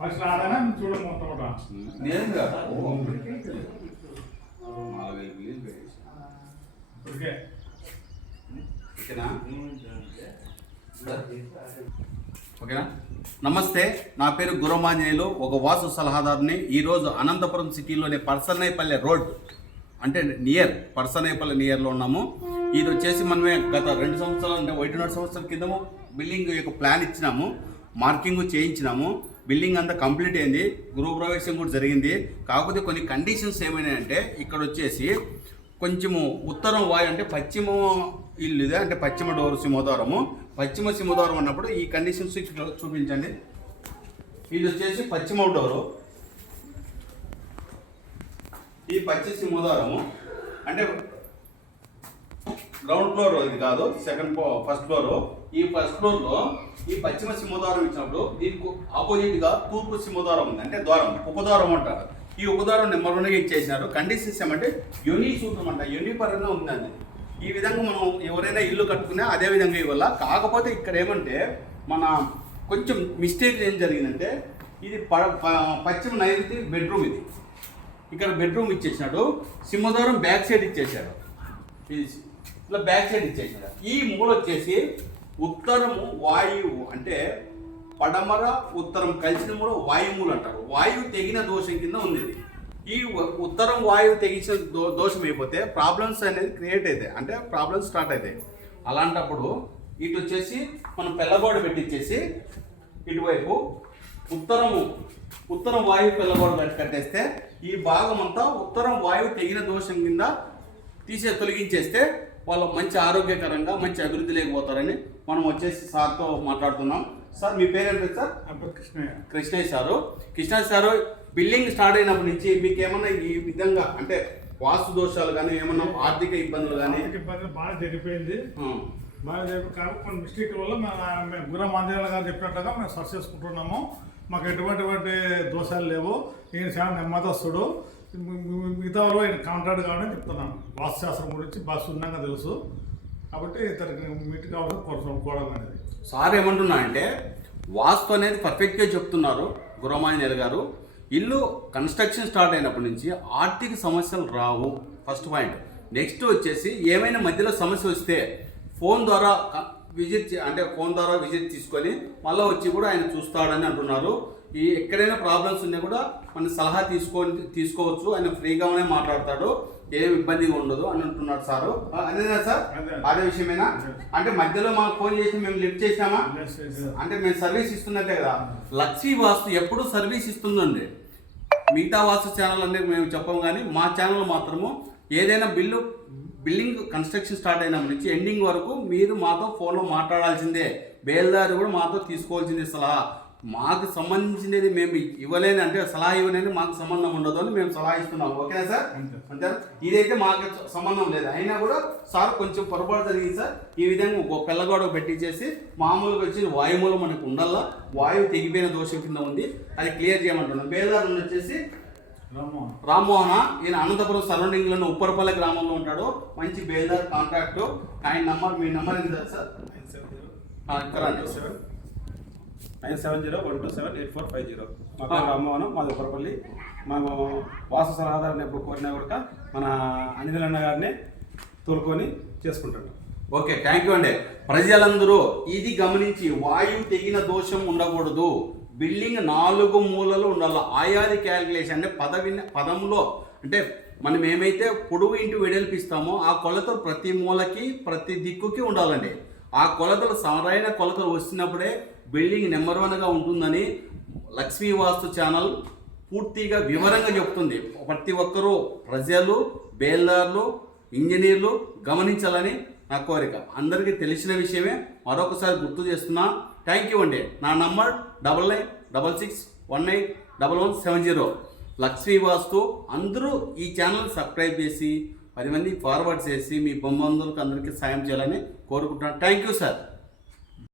First నేను ఓకేనా? నమస్తే నా పేరు గురమాంజనేయులు. ఒక వాసు సలహాదారుని ఈరోజు అనంతపురం సిటీలోని పర్సనేపల్లె రోడ్ అంటే నియర్ పర్సనేపల్లె నియర్లో ఉన్నాము. ఇది వచ్చేసి మనమే గత రెండు సంవత్సరాలు అంటే ఒకటిన్నర సంవత్సరాల కిందము బిల్డింగ్ యొక్క ప్లాన్ ఇచ్చినాము. మార్కింగ్ చేయించినాము. బిల్డింగ్ అంతా కంప్లీట్ అయింది. గృహప్రవేశం కూడా జరిగింది. కాకపోతే కొన్ని కండిషన్స్ ఏమైనాయంటే ఇక్కడ వచ్చేసి కొంచెము ఉత్తరం వాయు అంటే పశ్చిమ ఇల్లు ఇదే అంటే పశ్చిమ డోర్ సింహద్వారము పశ్చిమ సింహద్వారం అన్నప్పుడు ఈ కండిషన్స్ ఇక్కడ చూపించండి. ఇది వచ్చేసి పశ్చిమ డోరు. ఈ పశ్చిమ సింహద్వారము అంటే గ్రౌండ్ ఫ్లోర్ ఇది కాదు సెకండ్ ఫ్లోర్ ఫస్ట్ ఫ్లోర్ ఈ ఫస్ట్ ఫ్లోర్లో ఈ పశ్చిమ సింహద్వారం ఇచ్చినప్పుడు దీనికి ఆపోజిట్గా తూర్పు సింహద్వారం ఉంది. అంటే ద్వారం ఉపద్వారం అంటారు. ఈ ఉపద్వారం నెంబర్ వన్ ఇచ్చేసినారు. కండిషన్స్ ఏమంటే యూని సూత్రం అంట యూని పరంగా ఉందండి ఈ విధంగా మనం ఎవరైనా ఇల్లు కట్టుకున్నా అదే విధంగా ఇవ్వాల. కాకపోతే ఇక్కడ ఏమంటే మన కొంచెం మిస్టేక్ ఏం జరిగిందంటే ఇది ప ప- పశ్చిమ నైరుతి బెడ్రూమ్ ఇది. ఇక్కడ బెడ్రూమ్ ఇచ్చేసినాడు. సింహద్వారం బ్యాక్ సైడ్ ఇచ్చేసాడు ఇది ఇట్లా బ్యాక్ సైడ్ ఇచ్చేసాడు ఈ మూల వచ్చేసి ఉత్తరము వాయువు అంటే పడమర ఉత్తరం కలిసిన మూల వాయుమూలు అంటారు. వాయువు తెగిన దోషం కింద ఉంది ఈ ఉత్తరం వాయువు తెగించిన దో దోషం అయిపోతే ప్రాబ్లమ్స్ అనేది క్రియేట్ అవుతాయి అంటే ప్రాబ్లమ్స్ స్టార్ట్ అవుతాయి అలాంటప్పుడు ఇటు వచ్చేసి మనం పెళ్ళగోడ పెట్టించేసి ఇటువైపు ఉత్తరము ఉత్తరం వాయువు పిల్లగోడ పెట్టి కట్టేస్తే ఈ భాగం అంతా ఉత్తరం వాయువు తెగిన దోషం కింద తీసే తొలగించేస్తే వాళ్ళు మంచి ఆరోగ్యకరంగా మంచి అభివృద్ధి లేకపోతారని మనం వచ్చేసి సార్తో మాట్లాడుతున్నాం. సార్ మీ పేరేంటి sir? Krishnaiah. Krishnesh sir. Krishnesh sir building start అయినప్పటి నుంచి మీకు ఏమన్నా ఈ విధంగా అంటే వాస్తు దోషాలు కానీ ఏమన్నా ఆర్థిక ఇబ్బందులు కానీ? ఆర్థిక ఇబ్బంది బాగా జరిగిపోయింది. బాగా జరిగి కాబట్టి కొన్ని మిస్టేక్ వల్ల మన గుర మాంజరాల గారు చెప్పినట్టుగా మేము సర్చ్ చేసుకుంటున్నాము. మాకు ఎటువంటి దోషాలు లేవు. ఈయన చాలా నెమ్మదస్తుడు. మిగతా వాళ్ళు ఆయన కాంట్రాక్ట్ కావాలని చెప్తున్నాను. వాస్తుశాస్త్రం గురించి బాగా సున్నంగా తెలుసు. కాబట్టి ఇతనికి మీట్ కావాలని కోవడం అనేది. సార్ ఏమంటున్నా అంటే వాస్తు అనేది పర్ఫెక్ట్గా చెప్తున్నారు గురమాంజనేయులు గారు. ఇల్లు కన్స్ట్రక్షన్ స్టార్ట్ అయినప్పటి నుంచి ఆర్థిక సమస్యలు రావు. ఫస్ట్ పాయింట్ నెక్స్ట్ వచ్చేసి ఏమైనా మధ్యలో సమస్య వస్తే ఫోన్ ద్వారా విజిట్ అంటే ఫోన్ ద్వారా విజిట్ తీసుకొని మళ్ళీ వచ్చి కూడా ఆయన చూస్తాడని అంటున్నారు. ఈ ఎక్కడైనా ప్రాబ్లమ్స్ ఉన్నా కూడా మన సలహా తీసుకొని తీసుకోవచ్చు. ఆయన ఫ్రీగానే మాట్లాడతాడు. ఏం ఇబ్బందిగా ఉండదు అని అంటున్నాడు సారు. అదేనా సార్? అదే. విషయమేనా? అంటే మధ్యలో మాకు ఫోన్ చేసి మేము లిఫ్ట్ చేసామా. అంటే మేము సర్వీస్ ఇస్తున్నట్టే కదా. లక్ష్మీ వాస్తు ఎప్పుడు సర్వీస్ ఇస్తుందండి? మిగతా వాస్తు ఛానల్ అనేది మేము చెప్పము కానీ మా ఛానల్ మాత్రము ఏదైనా బిల్లు బిల్డింగ్ కన్స్ట్రక్షన్ స్టార్ట్ అయినప్పటి నుంచి ఎండింగ్ వరకు మీరు మాతో ఫోన్లో మాట్లాడాల్సిందే. బేల్దారి కూడా మాతో తీసుకోవాల్సిందే సలహా. మాకు సంబంధించినది మేము ఇవ్వలేని అంటే సలహా ఇవ్వలేని మాకు సంబంధం ఉండదు అని మేము సలహా ఇస్తున్నాం. ఓకేనా సార్? అంతే. అంతేనా? ఇదైతే మాకు సంబంధం లేదు. అయినా కూడా సార్ కొంచెం పొరపాటు జరిగింది సార్. ఈ విధంగా ఒక పిల్లగోడ పెట్టించేసి మామూలుగా వచ్చి వాయుమూలం మనకు ఉండాలా? వాయువు తెగిపోయిన దోషం కింద ఉంది. అది క్లియర్ చేయమంటున్నాం. బేదారు వచ్చేసి రామ్మోహన్. ఈయన అనంతపురం సరౌండింగ్లోని ఉప్పరపల్లి గ్రామంలో ఉంటాడు. మంచి బేల్దార్ కాంటాక్ట్. ఆయన నంబర్ మీ నంబర్ ఎంత sir. Nine seven zero one two seven eight four five zero. మా పేరు రామ్మోహన్ మాది ఉప్పరపల్లి. మేము వాస్తు సలహాదారుని ఎప్పుడు కోరినా కూడా మన అనిల్ అన్న గారిని తోలుకొని చేసుకుంటాం ఓకే థ్యాంక్ యూ అండి. ప్రజలందరూ ఇది గమనించి వాయువు తెగిన దోషం ఉండకూడదు. బిల్డింగ్ నాలుగు మూలలు ఉండాలి. ఆయాది క్యాలిక్యులేషన్ అంటే పదవి పదంలో అంటే మనం ఏమైతే పొడుగు ఇంటి వెడల్పిస్తామో ఆ కొలతలు ప్రతి మూలకి ప్రతి దిక్కుకి ఉండాలండి. ఆ కొలతలు సరైన కొలతలు వచ్చినప్పుడే బిల్డింగ్ నెంబర్ వన్గా ఉంటుందని లక్ష్మీ వాస్తు ఛానల్ పూర్తిగా వివరంగా చెప్తుంది. ప్రతి ఒక్కరూ ప్రజలు బేల్దార్లు ఇంజనీర్లు గమనించాలని నా కోరిక. అందరికీ తెలిసిన విషయమే. మరొకసారి గుర్తు చేస్తున్నా థ్యాంక్ యూ అండి. నా number double nine double six one eight double one seven zero. Lakshmi Vastu అందరూ ఈ ఛానల్ సబ్స్క్రైబ్ చేసి పది మంది ఫార్వర్డ్ చేసి మీ బొమ్మందులకు అందరికీ సాయం చేయాలని కోరుకుంటున్నాను. Thank you sir